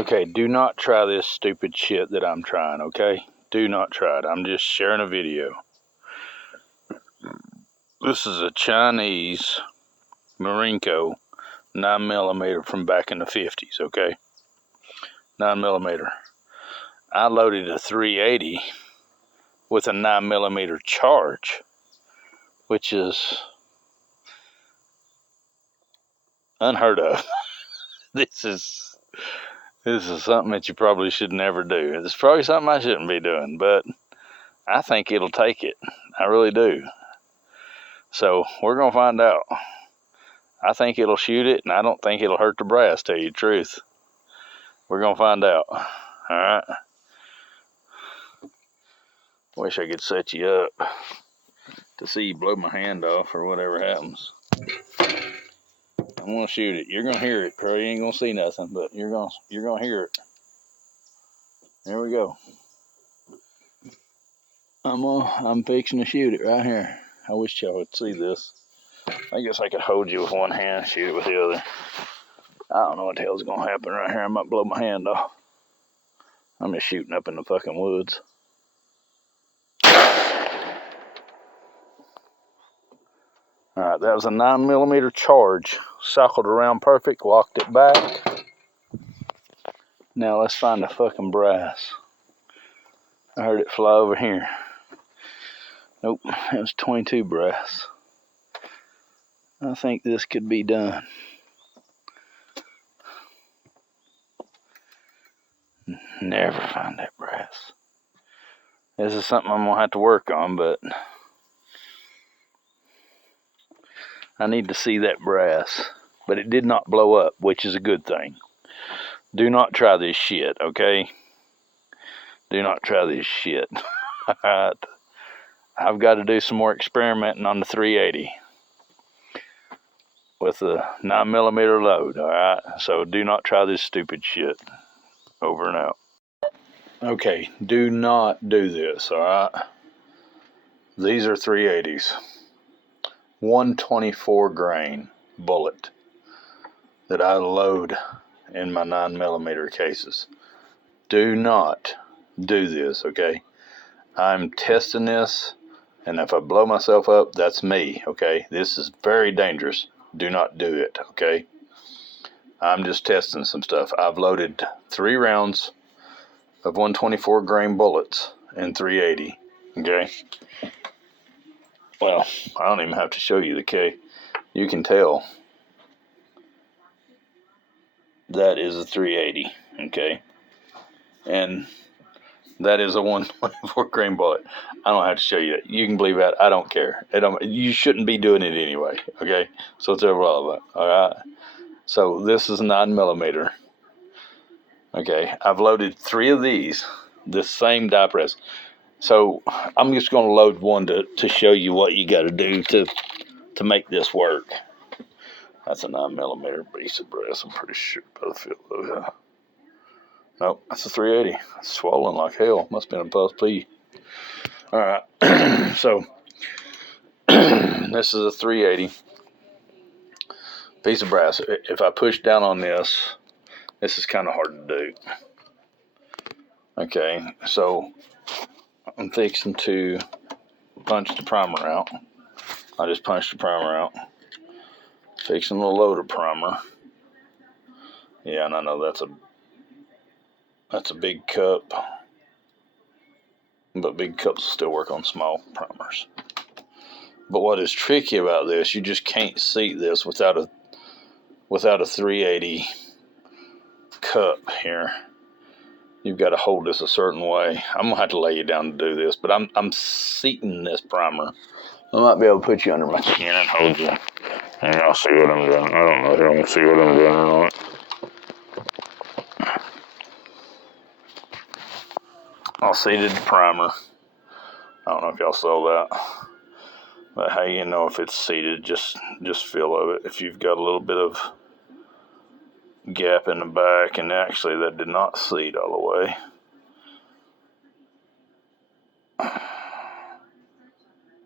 Okay, do not try this stupid shit that I'm trying, okay? Do not try it. I'm just sharing a video. This is a Chinese Marinco 9mm from back in the 50s, okay? 9mm. I loaded a 380 with a 9mm charge, which is unheard of. This is something that you probably should never do. It's probably something I shouldn't be doing, but I think it'll take it. I really do. So we're gonna find out. I think it'll shoot it, and I don't think it'll hurt the brass, tell you the truth. We're gonna find out. Alright. Wish I could set you up to see you blow my hand off or whatever happens. I'm gonna shoot it. You're gonna hear it, bro. You ain't gonna see nothing, but you're gonna hear it. There we go. I'm fixing to shoot it right here. I wish y'all would see this. I guess I could hold you with one hand, shoot it with the other. I don't know what the hell's gonna happen right here. I might blow my hand off. I'm just shooting up in the fucking woods. Alright, that was a 9mm charge. Cycled around perfect, locked it back. Now let's find the fucking brass. I heard it fly over here. Nope, it was 22 brass. I think this could be done. Never find that brass. This is something I'm gonna have to work on, but I need to see that brass. But it did not blow up, which is a good thing. Do not try this shit, okay? Do not try this shit. I've got to do some more experimenting on the 380 with a 9mm load, alright? So do not try this stupid shit. Over and out. Okay, do not do this, alright? These are 380s. 124 grain bullet that I load in my 9mm cases. Do not do this, okay? I'm testing this, and if I blow myself up, that's me, okay? This is very dangerous. Do not do it, okay? I'm just testing some stuff. I've loaded 3 rounds of 124 grain bullets in 380, okay? Well, I don't even have to show you the K. You can tell that is a 380, okay? And that is a 124 grain bullet. I don't have to show you that. You can believe that. I don't care. You shouldn't be doing it anyway, okay? So it's irrelevant, all right? So this is 9mm. Okay, I've loaded 3 of these, this same die press. So I'm just going to load one to show you what you got to do to make this work. That's a 9mm piece of brass, I'm pretty sure by the feel of it. Nope, that's a 380. It's swollen like hell. Must have been a Buzz P. Alright, so this is a 380 piece of brass. If I push down on this, this is kind of hard to do. Okay, so I'm fixing to punch the primer out. I just punched the primer out. Fixing to load a primer. Yeah, and I know that's a big cup, but big cups still work on small primers. But what is tricky about this, you just can't seat this without a 380 cup here. You've got to hold this a certain way. I'm gonna have to lay you down to do this, but I'm seating this primer. I might be able to put you under my chin and hold you, and I'll see what I'm doing. I don't know if I'm gonna see what I'm doing or not. I seated the primer. I don't know if y'all saw that. But how you know if it's seated, just feel of it. If you've got a little bit of gap in the back, and actually that did not seat all the way.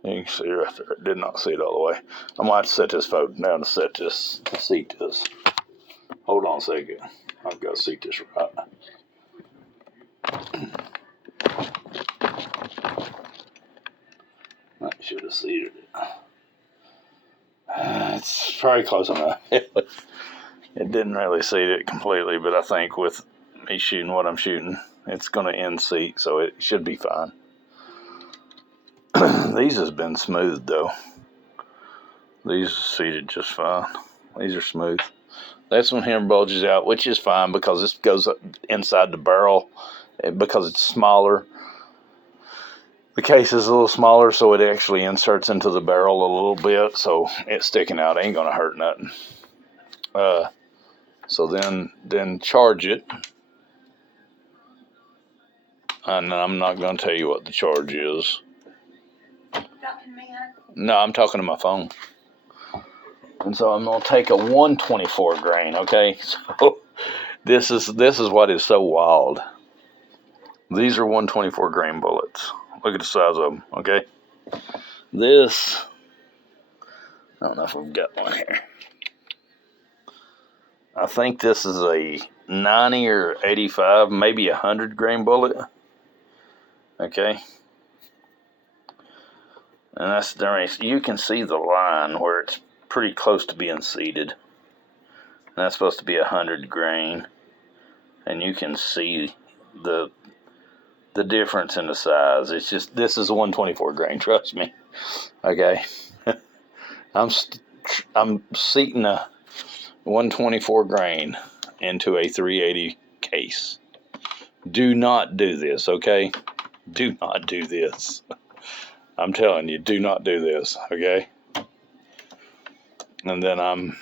You can see right there, it did not seat all the way. I'm gonna have to set this phone down to seat this. Hold on a second. I've got to seat this right. I should have seeded it. It's probably close enough. It didn't really seed it completely, but I think with me shooting what I'm shooting, it's going to end seat, so it should be fine. These has been smooth though. These are seeded just fine. These are smooth. This one here bulges out, which is fine because this goes inside the barrel because it's smaller. The case is a little smaller, so it actually inserts into the barrel a little bit, so it's sticking out. Ain't gonna hurt nothing. So then charge it, and I'm not gonna tell you what the charge is. No, I'm talking to my phone. And so I'm gonna take a 124 grain. Okay, so this is what is so wild. These are 124 grain bullets. Look at the size of them. Okay, this, I don't know if I've got one here. I think this is a 90 or 85, maybe 100 grain bullet. Okay, and that's the, you can see the line where it's pretty close to being seeded. And that's supposed to be 100 grain, and you can see the difference in the size. It's just, this is a 124 grain, trust me. Okay, I'm seating a 124 grain into a 380 case. Do not do this, okay? Do not do this. I'm telling you, do not do this, okay? And then I'm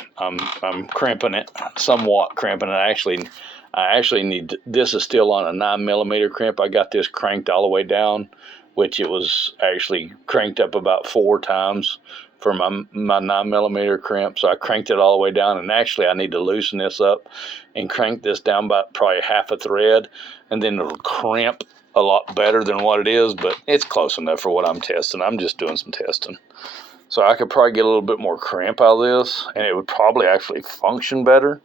crimping it, somewhat crimping it. I actually need, this is still on a 9mm crimp. I got this cranked all the way down, which it was actually cranked up about 4 times for my 9mm crimp. So I cranked it all the way down, and actually I need to loosen this up and crank this down by probably half a thread, and then it'll crimp a lot better than what it is, but it's close enough for what I'm testing. I'm just doing some testing. So I could probably get a little bit more crimp out of this, and it would probably actually function better.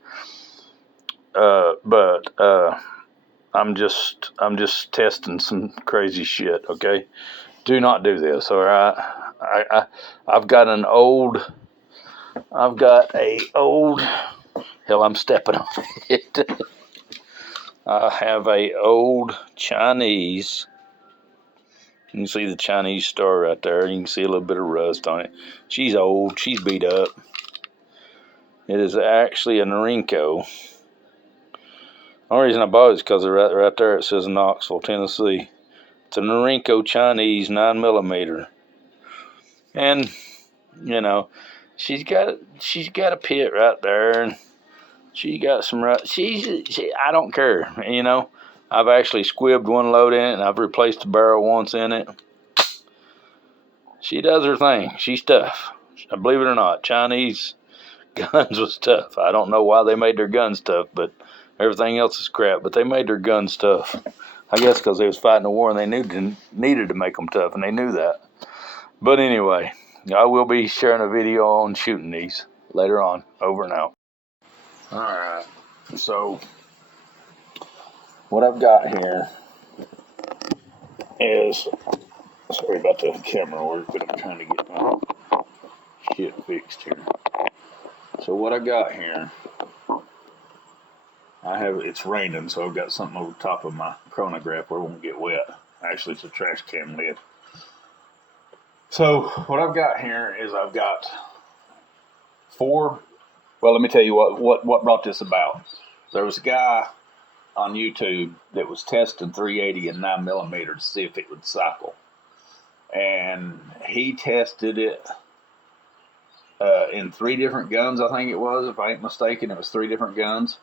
But I'm just testing some crazy shit. Okay, do not do this. All right, I've got a old. Hell, I'm stepping on it. I have a old Chinese. You can see the Chinese star right there. You can see a little bit of rust on it. She's old. She's beat up. It is actually a Norinco. The only reason I bought it is because right there it says Knoxville, Tennessee. It's a Norinco Chinese 9mm. And, you know, she's got a pit right there, and she got some rust. I don't care, you know. I've actually squibbed one load in it, and I've replaced the barrel once in it. She does her thing. She's tough. Believe it or not, Chinese guns was tough. I don't know why they made their guns tough, but everything else is crap. But they made their guns tough. I guess because they was fighting a war and they needed to make them tough, and they knew that. But anyway, I will be sharing a video on shooting these later on. Over and out. All right. So what I've got here is, sorry about the camera work, but I'm trying to get my shit fixed here. So what I got here, it's raining, so I've got something over top of my chronograph where it won't get wet. Actually, it's a trash can lid. So what I've got here is I've got 4. Well, let me tell you what brought this about. There was a guy on YouTube that was testing 380 and 9mm to see if it would cycle, and he tested it in 3 different guns. I think it was, if I ain't mistaken, it was 3 different guns,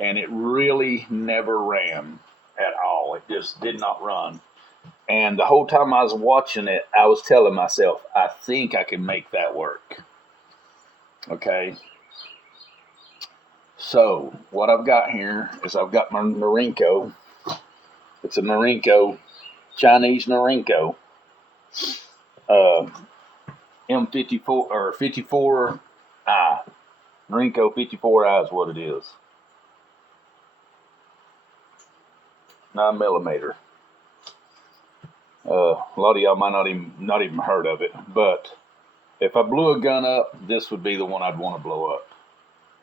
and it really never ran at all. It just did not run. And the whole time I was watching it, I was telling myself, I think I can make that work. Okay. So what I've got here is I've got my Norinco. It's a Norinco, Chinese Norinco. M54 or 54I. Norinco 54I is what it is. 9mm. A lot of y'all might not even heard of it, but if I blew a gun up, this would be the one I'd want to blow up.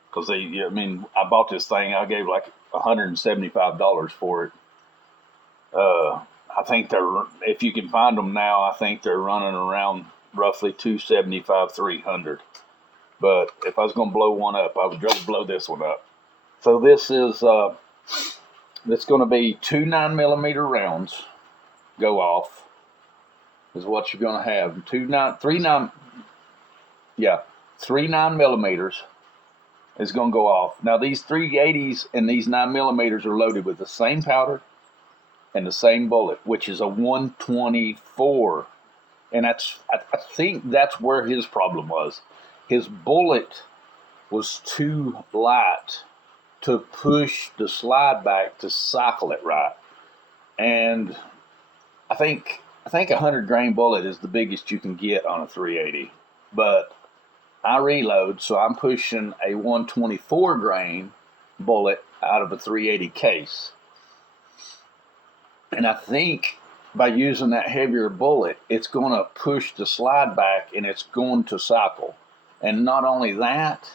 Because I bought this thing. I gave like $175 for it. I think if you can find them now, I think they're running around roughly $275, $300. But if I was going to blow one up, I would rather blow this one up. So this is it's going to be 2 9mm rounds go off. Is what you're going to have. 3 9mm is going to go off. Now these 380s and these 9mm are loaded with the same powder and the same bullet, which is a 124. And I think that's where his problem was. His bullet was too light to push the slide back to cycle it right. And I think a 100-grain bullet is the biggest you can get on a 380. But I reload, so I'm pushing a 124-grain bullet out of a 380 case. And I think by using that heavier bullet, it's going to push the slide back and it's going to cycle. And not only that,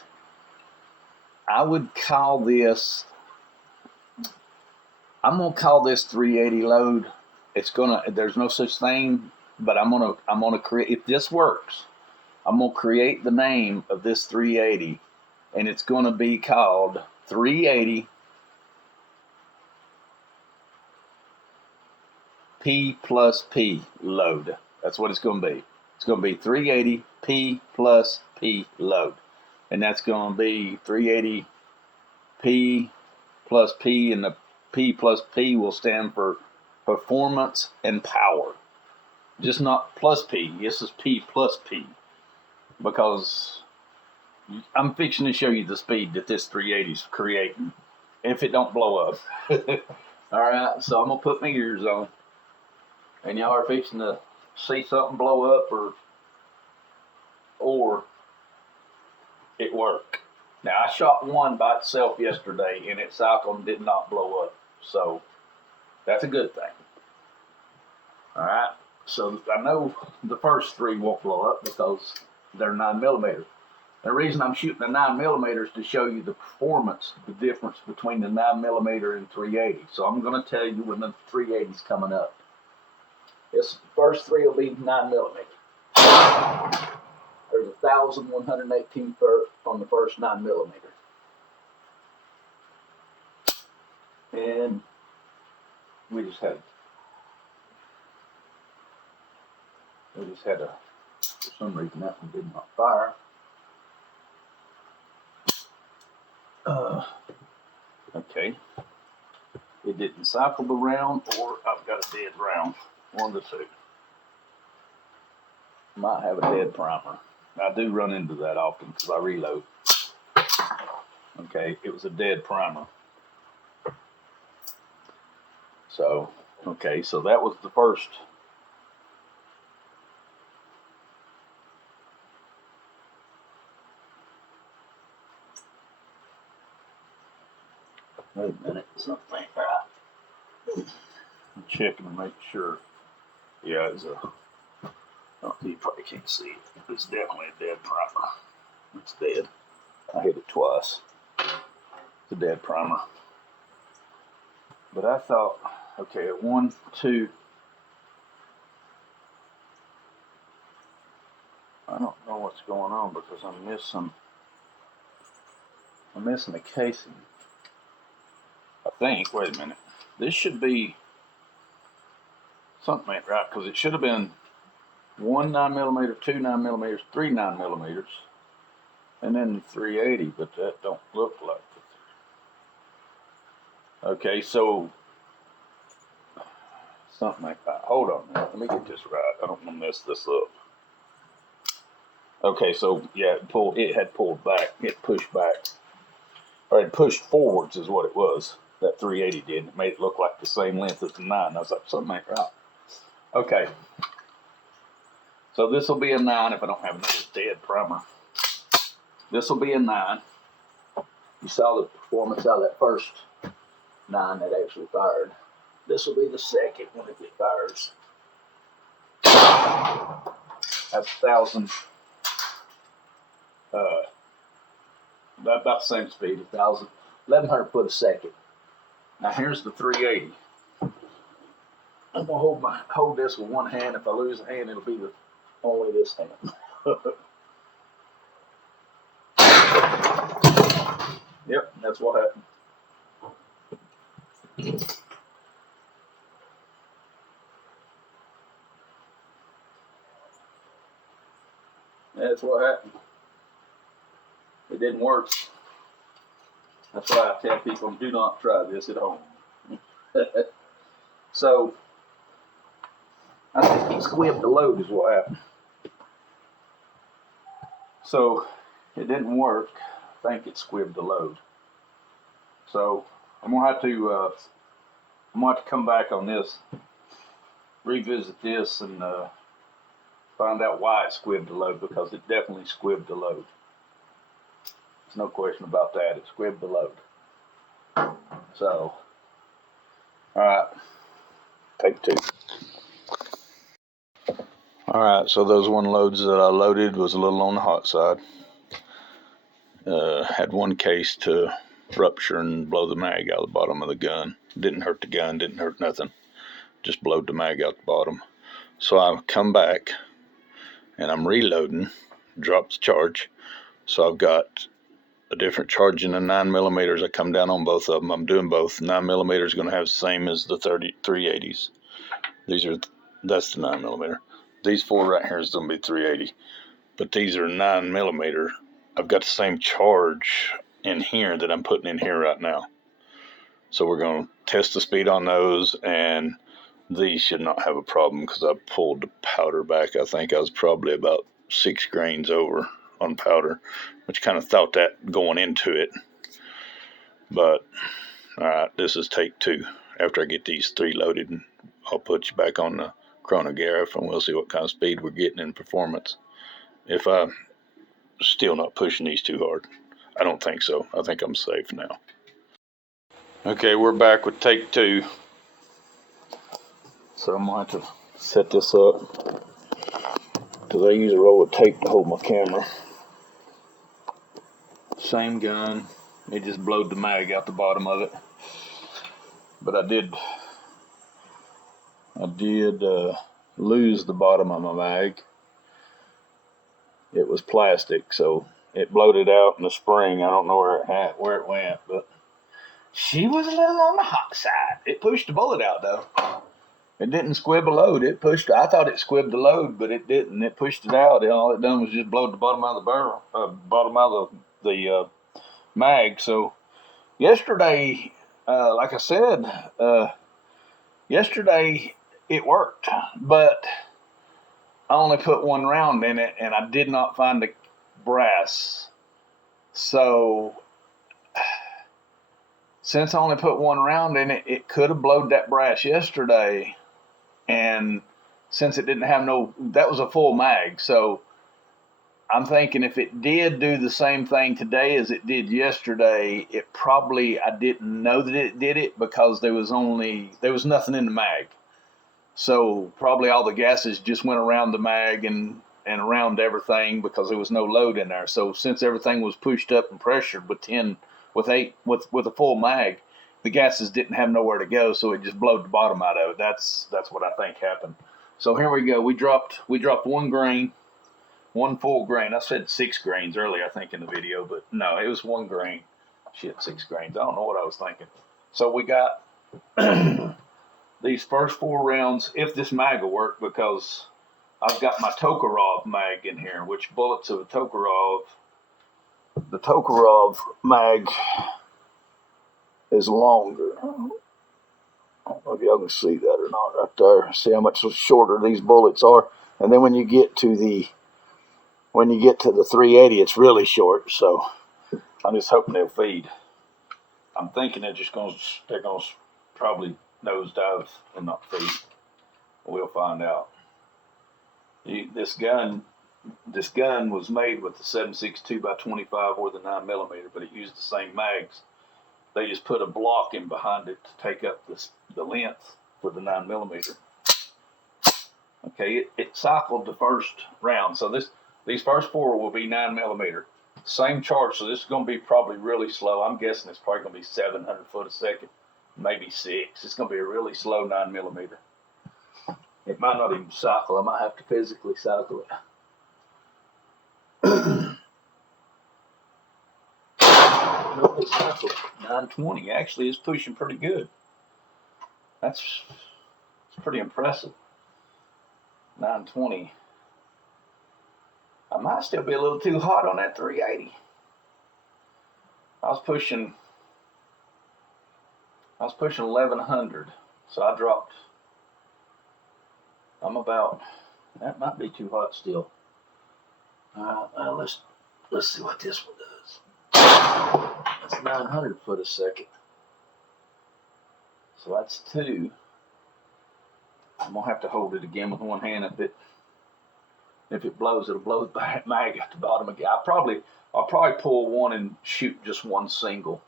I would call this, I'm going to call this 380 load. There's no such thing, but I'm going to create, if this works, I'm going to create the name of this 380, and it's going to be called 380 P plus P load. That's what it's going to be. It's going to be 380 P plus P load. And that's going to be 380 P plus P, and the P plus P will stand for performance and power. Just not plus P. This is P plus P. Because I'm fixing to show you the speed that this 380 is creating if it don't blow up. Alright, so I'm going to put my ears on. And y'all are fixing to see something blow up or it worked. Now, I shot one by itself yesterday, and it cycled and did not blow up. So, that's a good thing. Alright, so I know the first 3 won't blow up because they're 9mm. The reason I'm shooting the 9mm is to show you the performance, the difference between the 9mm and 380. So, I'm going to tell you when the 380 is coming up. This first 3 will be 9mm. There's 1,118 on the first 9mm. And we just had a, for some reason that one did not fire. Okay. It didn't cycle the round, or I've got a dead round. One of the two. Might have a dead primer. I do run into that often because I reload. Okay, it was a dead primer. So, okay, so that was the first. Wait a minute, something ain't right. I'm checking to make sure. Yeah, it's you probably can't see it. It's definitely a dead primer. It's dead. I hit it twice. It's a dead primer. But I thought, okay, 1, 2. I don't know what's going on because I'm missing the casing. I think, wait a minute. This should be, something ain't right because it should have been 1 9mm, 2 9mm, 3 9mm, and then 380, but that don't look like it. Okay, so something like that. Hold on now. Let me get this right. I don't want to mess this up. Okay, so yeah, it had pulled back. It pushed back. Or it pushed forwards is what it was. That 380 did. It made it look like the same length as the 9. I was like, something ain't right. Okay. So this will be a 9 if I don't have another dead primer. This will be a 9. You saw the performance out of that first 9 that actually fired. This will be the second one if it fires. That's 1,000. About the same speed, 1,100 foot a second. Now here's the 380. I'm gonna hold this with one hand. If I lose a hand, it'll be only this hand. Yep, that's what happened. That's what happened. It didn't work. That's why I tell people, do not try this at home. So, I think he squibbed the load is what happened. So, it didn't work. I think it squibbed the load. So, I'm gonna have to come back on this, revisit this, and find out why it squibbed the load, because it definitely squibbed the load. There's no question about that. It squibbed the load. So, all right, take two. All right, so those one loads that I loaded was a little on the hot side. Had one case to rupture and blow the mag out of the bottom of the gun. Didn't hurt the gun, didn't hurt nothing. Just blowed the mag out the bottom. So I come back and I'm reloading, dropped the charge. So I've got a different charge in the 9mm. I come down on both of them. I'm doing both. 9mm is going to have the same as the 380s. That's the 9mm. These four right here is going to be 380, but these are 9mm. I've got the same charge in here that I'm putting in here right now. So we're going to test the speed on those, and these should not have a problem because I pulled the powder back. I think I was probably about 6 grains over on powder, which kind of thought that going into it. But all right, this is take two. After I get these 3 loaded, I'll put you back on the chronograph and we'll see what kind of speed we're getting in performance. If I'm still not pushing these too hard. I don't think so. I think I'm safe now. Okay, we're back with take 2. So I'm going to have to set this up because I use a roll of tape to hold my camera. Same gun. It just blowed the mag out the bottom of it. But I did lose the bottom of my mag. It was plastic, so it blowed it out in the spring. I don't know where it went, but she was a little on the hot side. It pushed the bullet out though. It didn't squib a load. I thought it squibbed the load, but it didn't. It pushed it out, and all it done was just blow the bottom out of the barrel, bottom out of the mag. So yesterday, like I said, yesterday it worked, but I only put 1 round in it, and I did not find the brass. So since I only put 1 round in it, it could have blowed that brass yesterday. And since it didn't have that was a full mag. So I'm thinking if it did do the same thing today as it did yesterday, I didn't know that it did it because there was nothing in the mag. So probably all the gases just went around the mag and around everything because there was no load in there. So since everything was pushed up and pressured with a full mag, the gases didn't have nowhere to go, so it just blowed the bottom out of it. That's what I think happened. So here we go. We dropped 1 grain, 1 full grain. I said 6 grains earlier, I think, in the video, but no, it was 1 grain. Shit, 6 grains. I don't know what I was thinking. So we got these first 4 rounds, if this mag will work, because I've got my Tokarev mag in here, which bullets of the Tokarev mag is longer. I don't know if y'all can see that or not right there. See how much shorter these bullets are. And then when you get to the 380, it's really short. So I'm just hoping they'll feed. I'm thinking they're going to probably nosedive and not feed. We'll find out. This gun was made with the 7.62 by 25 or the 9mm, but it used the same mags. They just put a block in behind it to take up the length for the 9mm. Okay, it cycled the first round. So these first 4 will be 9mm. Same charge, so this is going to be probably really slow. I'm guessing it's probably going to be 700 foot a second, maybe 6. It's going to be a really slow 9mm. It might not even cycle. I might have to physically cycle it. No, it cycled 920. Actually, it's pushing pretty good. That's pretty impressive. 920. I might still be a little too hot on that 380. I was pushing 1100, so I dropped. That might be too hot still. Let's see what this one does. That's 900 foot a second. So that's 2. I'm gonna have to hold it again with one hand. If it blows, it'll blow the mag at the bottom again. I'll probably pull one and shoot just one single,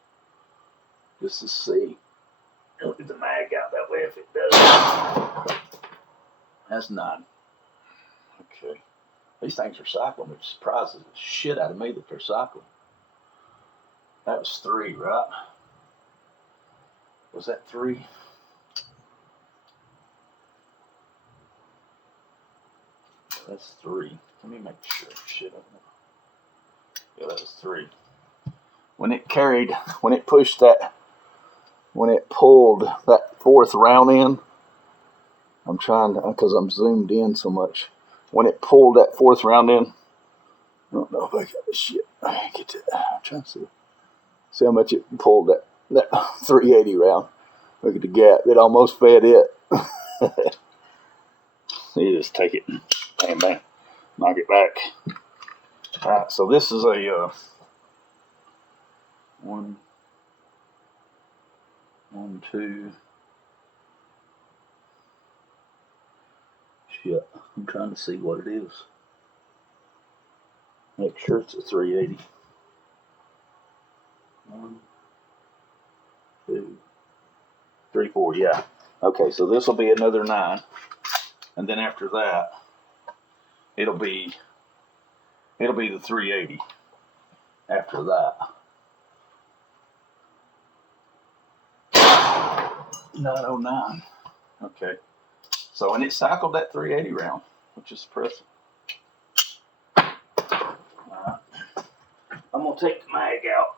just to see. Look at the mag out that way if it does. That's 9. Okay. These things are cycling, which surprises the shit out of me that they're cycling. That was 3, right? Was that 3? That's 3. Let me make sure. Shit. Yeah, that was 3. When it pulled that 4th round in, I'm trying to, because I'm zoomed in so much. When it pulled that 4th round in, I don't know if I got the shit. I get to. I'm trying to see how much it pulled that 380 round. Look at the gap. It almost fed it. You just take it and bang, knock it back. All right, so this is a 1, 2. Shit, I'm trying to see what it is. Make sure it's a 380. 1, 2, 3, 4. Yeah. Okay, so this will be another 9, and then after that, it'll be the 380. After that, 909. Okay. So, and it cycled that 380 round, which is impressive. Alright. I'm going to take the mag out.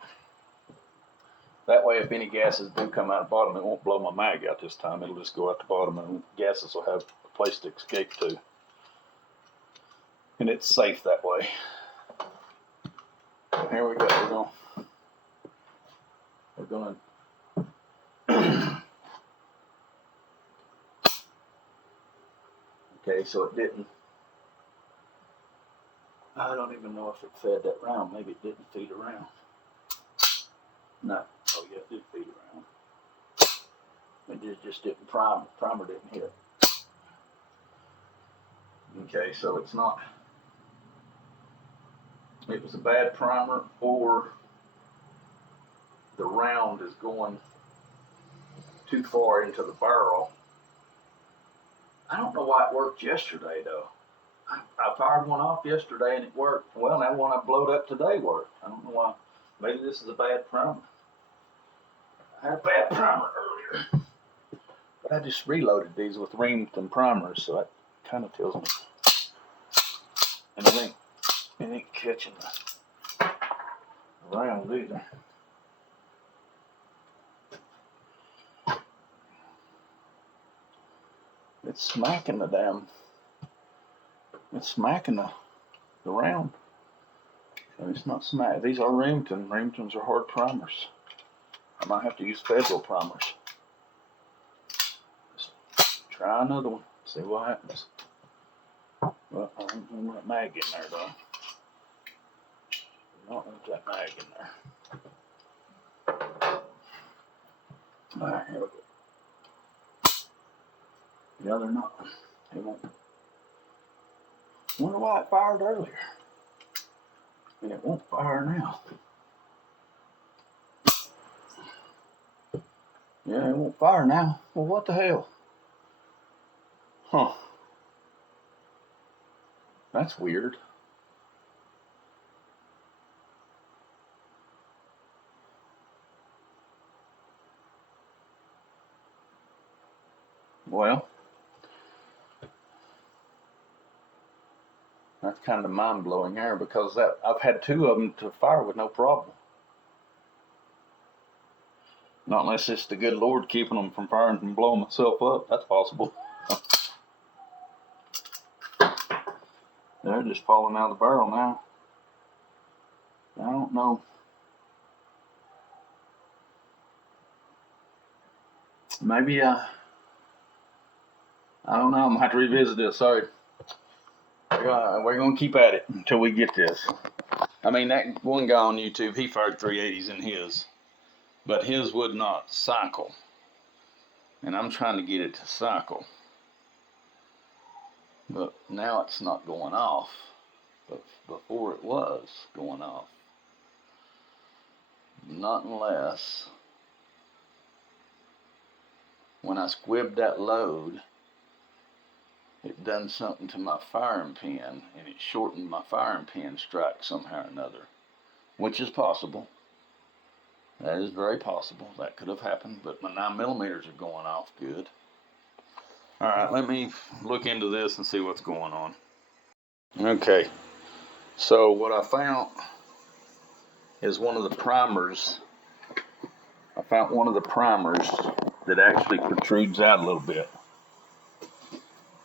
That way, if any gases do come out the bottom, it won't blow my mag out this time. It'll just go out the bottom, and gases will have a place to escape to. And it's safe that way. So here we go. We're going to okay, so it didn't. I don't even know if it fed that round. Maybe it didn't feed around. No. Oh, yeah, it did feed around. It just didn't prime. The primer didn't hit. Okay, so it's not. It was a bad primer, or the round is going too far into the barrel. I don't know why it worked yesterday, though. I fired one off yesterday and it worked. Well, that one I blowed up today worked. I don't know why. Maybe this is a bad primer. I had a bad primer earlier. But I just reloaded these with Remington primers, so that kind of tells me. And it ain't catching the round either. It's smacking the round. And it's not smack. These are Remington. Remingtons are hard primers. I might have to use Federal primers. Let's try another one. See what happens. Well, I don't want that mag in there though. I don't want that mag in there. Alright, here we go. Yeah, they're not. They won't. Wonder why it fired earlier. And it won't fire now. Yeah, it won't fire now. Well, what the hell? Huh. That's weird. Well, that's kind of mind-blowing there because I've had two of them to fire with no problem. Not unless it's the good Lord keeping them from firing and blowing myself up. That's possible. They're just falling out of the barrel now. I don't know. Maybe I don't know. I'm gonna have to revisit this. Sorry. We're gonna keep at it until we get this. I mean, that one guy on YouTube, he fired 380s in his, but his would not cycle, and I'm trying to get it to cycle. But now it's not going off. But before it was going off. Not unless when I squibbed that load, it done something to my firing pin and it shortened my firing pin strike somehow or another, which is possible. That is very possible. That could have happened, but my 9mm are going off good. All right, let me look into this and see what's going on. Okay, so what I found is one of the primers. I found one of the primers that actually protrudes out a little bit.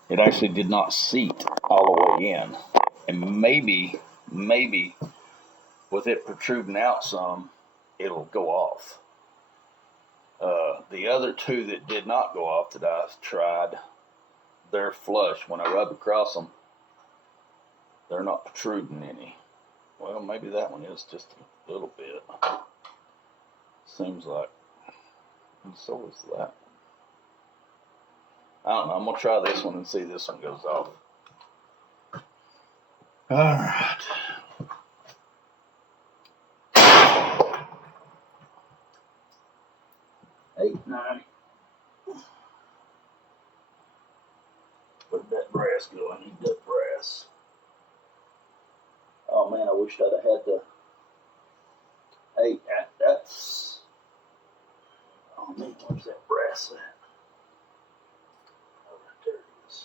It actually did not seat all the way in. And maybe with it protruding out some, it'll go off. The other two that did not go off that I tried, they're flush. When I rub across them, they're not protruding any. Well, maybe that one is just a little bit. Seems like. And so is that. I don't know. I'm going to try this one and see if this one goes off. All right. 890. Where'd that brass go? I need that brass. Oh man, I wish I'd have had the. Hey, that's. Oh man, where's that brass at? Oh, right there it is.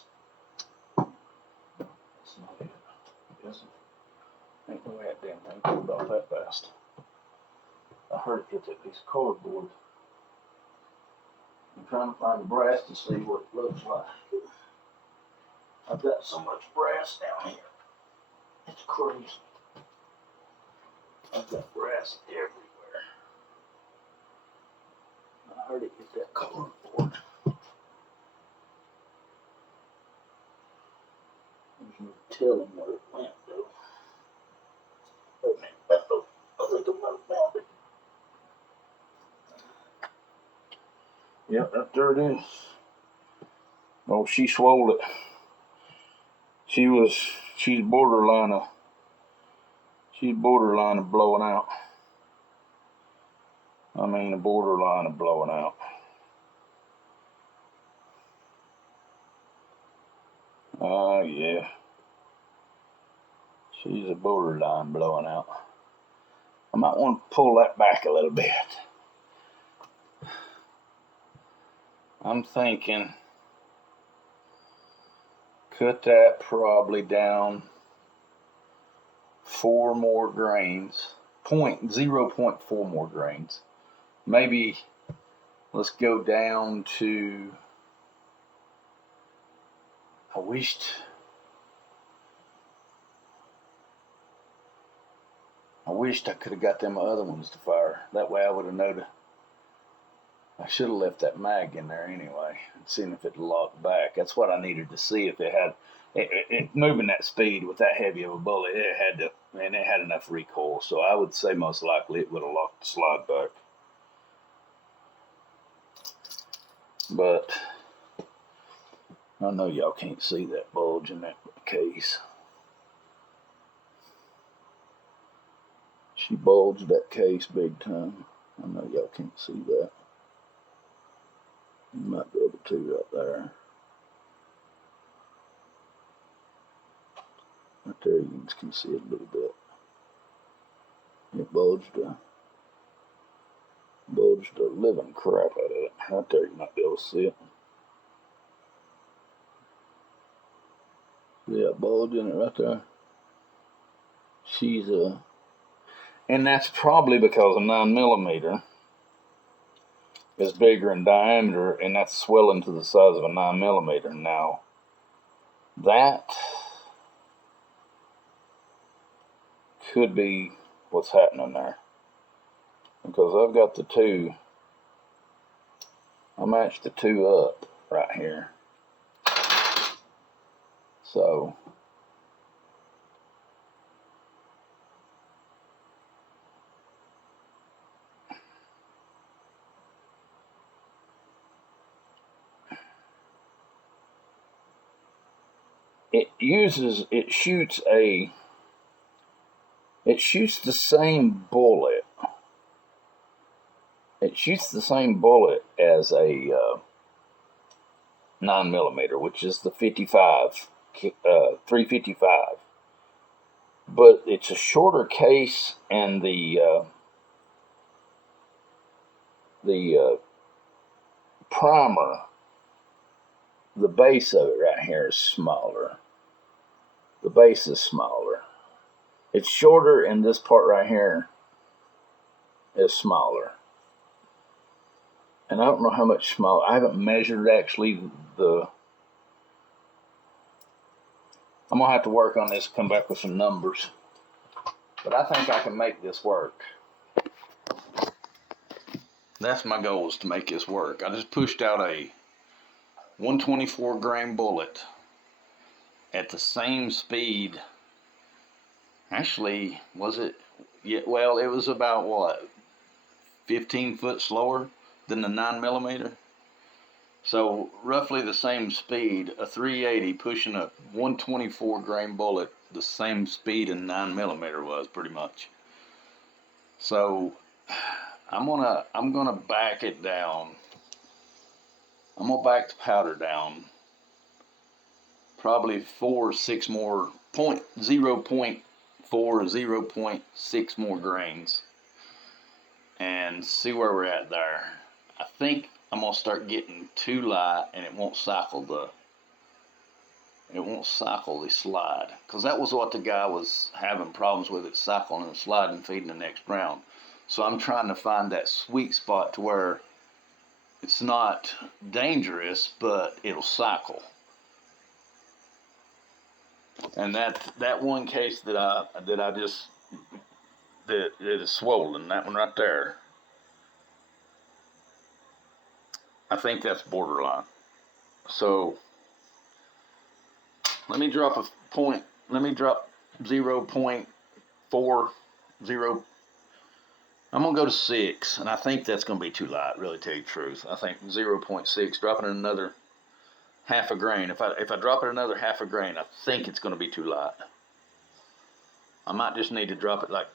That's not it. Isn't it? Ain't no way that damn thing pulled off that fast. I heard it hit that piece of cardboard. I'm trying to find the brass to see what it looks like. I've got so much brass down here. It's crazy. I've got brass everywhere. I heard it hit that cardboard. There's no telling where it went, though. Wait a minute. I think I might have found it. Yep, right there it is. Oh, she swole it. She's borderline of blowing out. I mean, a borderline of blowing out. Oh, yeah. She's a borderline blowing out. I might want to pull that back a little bit. I'm thinking cut that probably down 4 more grains, 0.4 more grains. Maybe let's go down to, I wished I could have got them other ones to fire. That way I would have known. I should have left that mag in there anyway and seen if it locked back. That's what I needed to see if it had. It moving that speed with that heavy of a bullet, it had to, and it had enough recoil. So I would say most likely it would have locked the slide back. But I know y'all can't see that bulge in that case. She bulged that case big time. I know y'all can't see that. You might be able to right there. Right there, you can see it a little bit. It bulged the living crap out of it. Right there, you might be able to see it. Yeah, bulge in it right there. She's and that's probably because a 9mm is bigger in diameter, and that's swelling to the size of a 9mm. Now, that could be what's happening there, because I've got the two. I matched the two up right here, so it shoots the same bullet. It shoots the same bullet as a 9mm, which is the 355. But it's a shorter case, and the primer, the base of it right here is smaller. The base is smaller. It's shorter, and this part right here is smaller. And I don't know how much smaller. I haven't measured actually the. I'm gonna have to work on this, come back with some numbers. But I think I can make this work. That's my goal, is to make this work. I just pushed out a 124 grain bullet at the same speed. Actually, was it? Yeah, well, it was about what, 15 foot slower than the 9mm. So roughly the same speed, a 380 pushing a 124 grain bullet, the same speed a 9mm was, pretty much. So I'm gonna back it down. I'm gonna back the powder down probably 4 or 6 more, 0.4 or 0.6 more grains, and see where we're at there. I think I'm gonna start getting too light, and it won't cycle the slide, because that was what the guy was having problems with, it cycling and sliding, feeding the next round. So I'm trying to find that sweet spot to where it's not dangerous, but it'll cycle. And that one case that is swollen, that one right there, I think that's borderline. So let me drop 0.40. I'm gonna go to 6, and I think that's gonna be too light, really, to tell you the truth. I think 0.6, dropping it another half a grain. If I drop it another half a grain, I think it's gonna be too light. I might just need to drop it like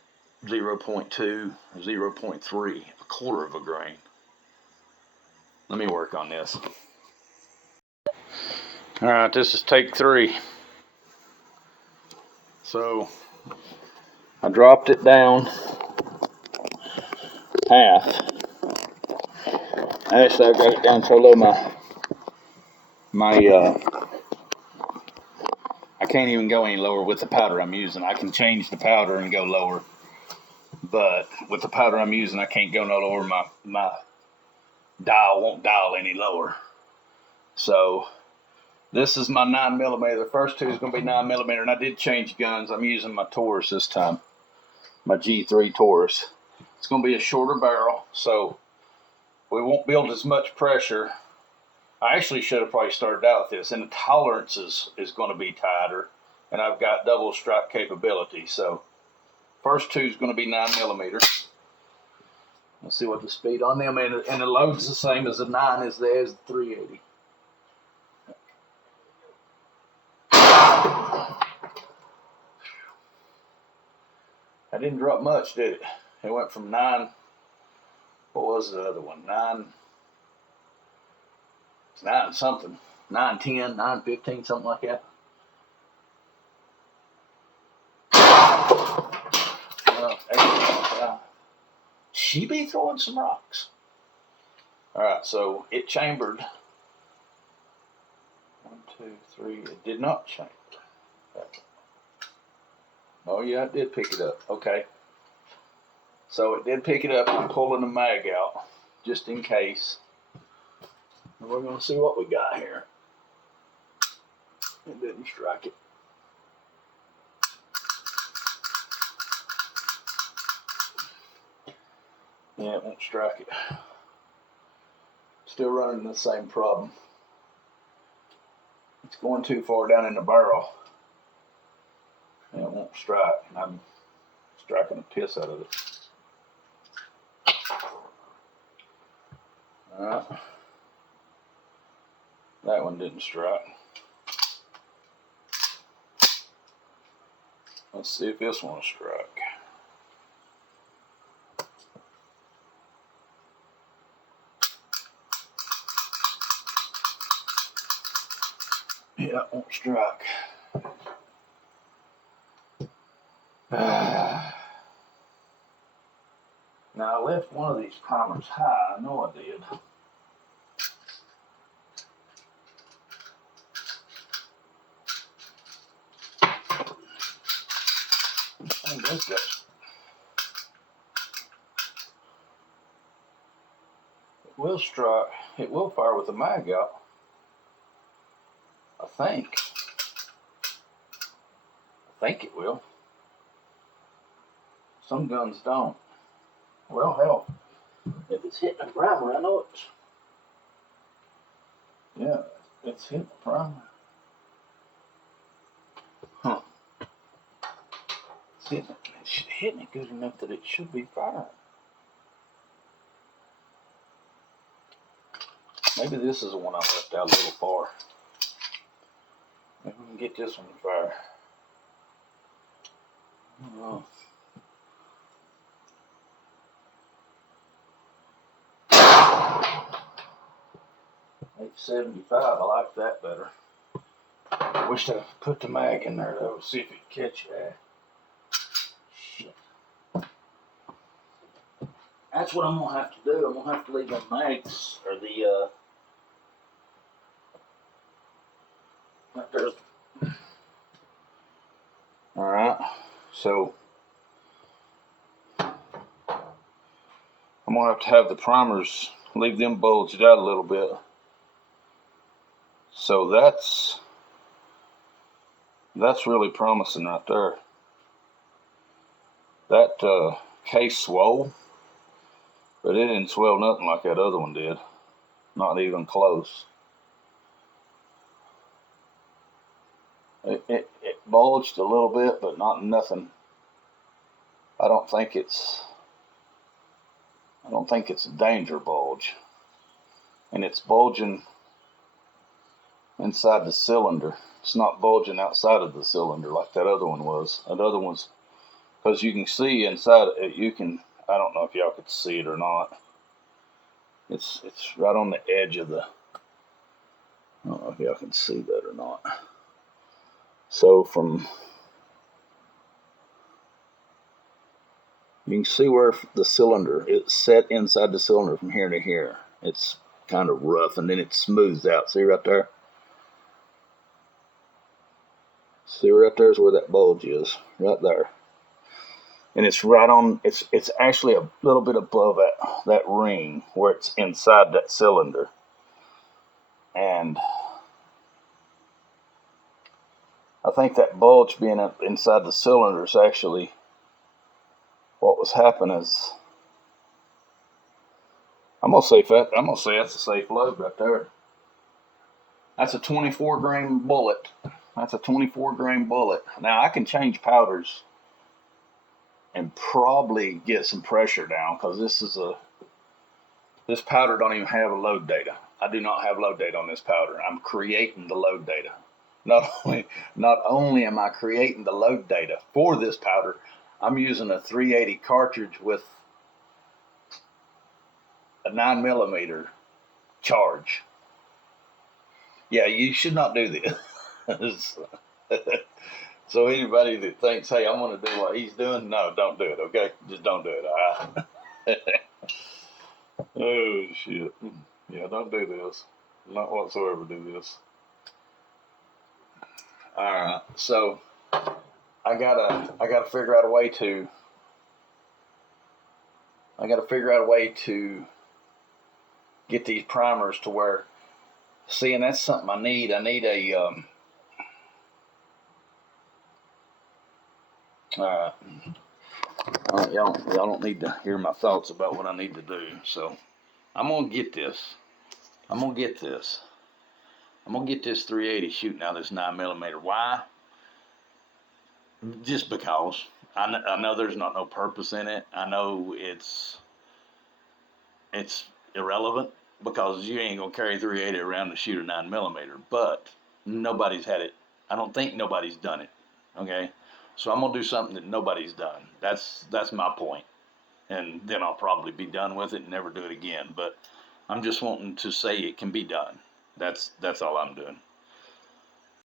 0.2, 0.3, a quarter of a grain. Let me work on this. All right, this is take 3. So I dropped it down half. Actually, I got it down so low I can't even go any lower with the powder I'm using. I can change the powder and go lower, but with the powder I'm using, I can't go no lower. My dial won't dial any lower. So this is my 9mm. The first two is going to be 9mm, and I did change guns. I'm using my Taurus this time, my G3 Taurus. It's going to be a shorter barrel, so we won't build as much pressure. I actually should have probably started out with this, and the tolerance is going to be tighter, and I've got double strike capability. So first two is going to be 9mm. Let's see what the speed on them, and the load's the same as the 9 as there is the 380. I didn't drop much, did it? It went from 9. What was the other one? 9. It's 9 something, 9:10, 9:15, something like that. She be throwing some rocks. All right, so it chambered. 1, 2, 3. It did not chamber. Oh yeah, it did pick it up. Okay. So it did pick it up. I'm pulling the mag out just in case. And we're gonna see what we got here. It didn't strike it. Yeah, it won't strike it. Still running the same problem. It's going too far down in the barrel. And it won't strike. And I'm striking the piss out of it. Alright. That one didn't strike. Let's see if this one will strike. Yeah, it won't strike. Now I left one of these primers high. I know I did. It will strike. It will fire with the mag out. I think it will. Some guns don't. Well, hell, if it's hitting the primer, I know it's. Yeah, it's hitting the primer. Huh. It's hitting it good enough that it should be firing. Maybe this is the one I left out a little far. Maybe we can get this one to fire. I don't know. 875, I like that better. I wish I put the mag in there though, see if it catch that. Shit. That's what I'm gonna have to do. I'm gonna have to leave the mags or the right there. Alright, so I'm gonna have the primers, leave them bulged out a little bit. So that's really promising right there. That case swole, but it didn't swell nothing like that other one did. Not even close. It bulged a little bit, but not nothing. I don't think it's a danger bulge. And it's bulging inside the cylinder. It's not bulging outside of the cylinder like that other one was. That other one's, because you can see inside it, I don't know if y'all could see it or not. It's right on the edge of the, I don't know if y'all can see that or not. So you can see where the cylinder, it's set inside the cylinder from here to here. It's kind of rough and then it smooths out. See right there? See right there's where that bulge is, right there. And it's right on, it's actually a little bit above that ring where it's inside that cylinder. And I think that bulge being inside the cylinder is actually what was happening. Is I'm gonna say that's a safe load right there. That's a 24 grain bullet. That's a 24 grain bullet. Now I can change powders and probably get some pressure down because this powder don't even have a load data. I do not have load data on this powder. I'm creating the load data. Not only am I creating the load data for this powder, I'm using a 380 cartridge with a 9mm charge. Yeah, you should not do this. So anybody that thinks, hey, I'm going to do what he's doing, no, don't do it. Okay, just don't do it. All right. Oh shit. Yeah, don't do this. Not whatsoever do this. All right. So I gotta figure out a way to get these primers to where, see, and that's something I need. I need a uh, y'all don't need to hear my thoughts about what I need to do. So I'm gonna get this. I'm gonna get this. I'm gonna get this 380 shooting out this 9mm. Why? Just because. I know there's not no purpose in it. I know it's irrelevant because you ain't gonna carry 380 around to shoot a 9mm. But nobody's had it. I don't think nobody's done it. Okay, so I'm gonna do something that nobody's done. That's my point, and then I'll probably be done with it and never do it again. But I'm just wanting to say it can be done. That's all I'm doing.